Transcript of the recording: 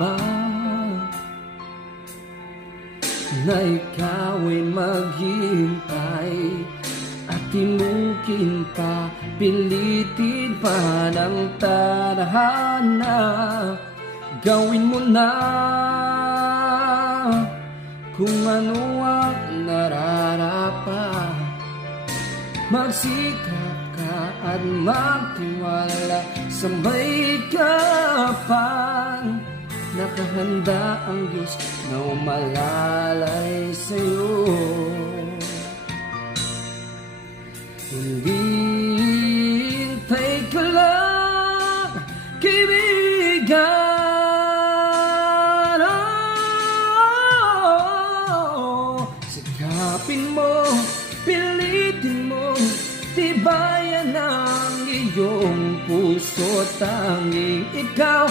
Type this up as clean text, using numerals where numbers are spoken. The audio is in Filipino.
ba na ikaw ay maghintay at tinukin pa, pilitin pa ng tadhana? Gawin mo na kung ano ang nararapat, magsikap ka at magtiwala sa may kapal. Nakahanda ang Diyos na umalalay sa'yo. Hindi hintay ka lang, kaibigan. Sikapin mo, pilitin mo, tibayan ang iyong puso. Tanging ikaw